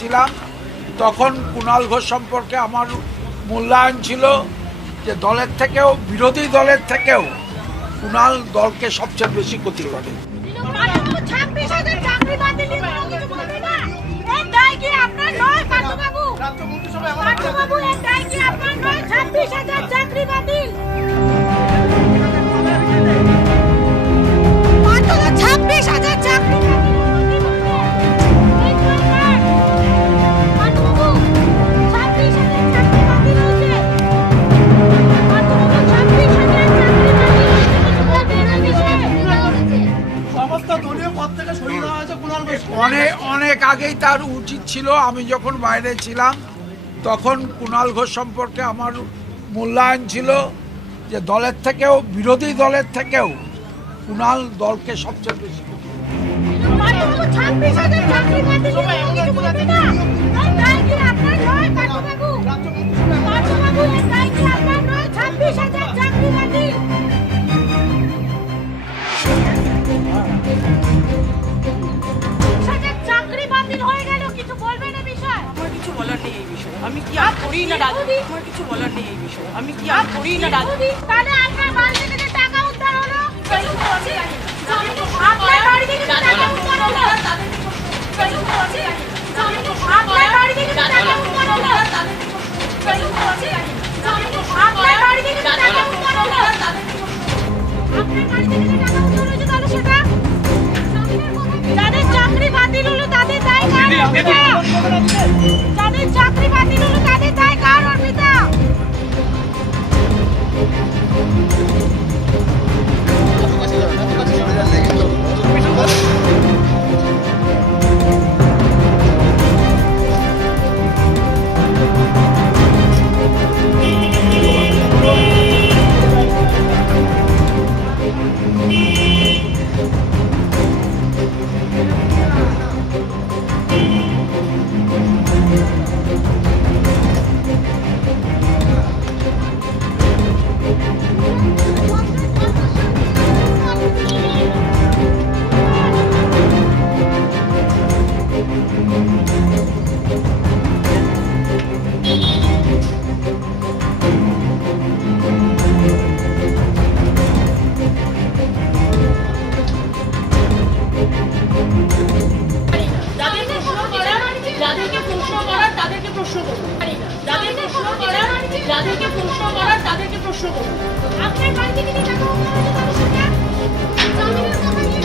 ছিলাম তখন কুণাল ঘোষ সম্পর্কে আমার মূল্যায়ন ছিল যে দলের থেকেও বিরোধী দলের থেকেও কুণাল দলকে সবচেয়ে বেশি ক্ষতি করে। অনেক আগেই তার উচিত ছিল। আমি যখন বাইরে ছিলাম তখন কুণাল ঘোষ সম্পর্কে আমার মূল্যায়ন ছিল যে দলের থেকেও বিরোধী দলের থেকেও কুণাল দলকে সবচেয়ে বেশি আমি কি আর করি না রাজনীতি, আমার কিছু বলার নেই এই বিষয়ে। আমি কি আর করি না রাজনীতি। তাহলে আপনার বাড়ি থেকে যে টাকা উদ্ধার হলো, আপনার বাড়ি থেকে যে টাকা উদ্ধার হলো, আপনার বাড়ি থেকে যে টাকা উদ্ধার হলো, আপনার বাড়ি থেকে যে টাকা উদ্ধার হলো, আপনার বাড়ি থেকে যে টাকা উদ্ধার হয়েছে, তাহলে সেটা যাদের চাকরি বাতিল হলো তাদের দায় কার? যাদের চাকরি বাতিল হলো তাদের দায় কার? অর্পিতা, যাদেরকে প্রশ্ন করার তাদেরকে প্রশ্ন করুন। আপনার বাড়ি থেকে যে টাকা উদ্ধার হয়েছে, তাহলে সেটা জামিনের কথা নিয়ে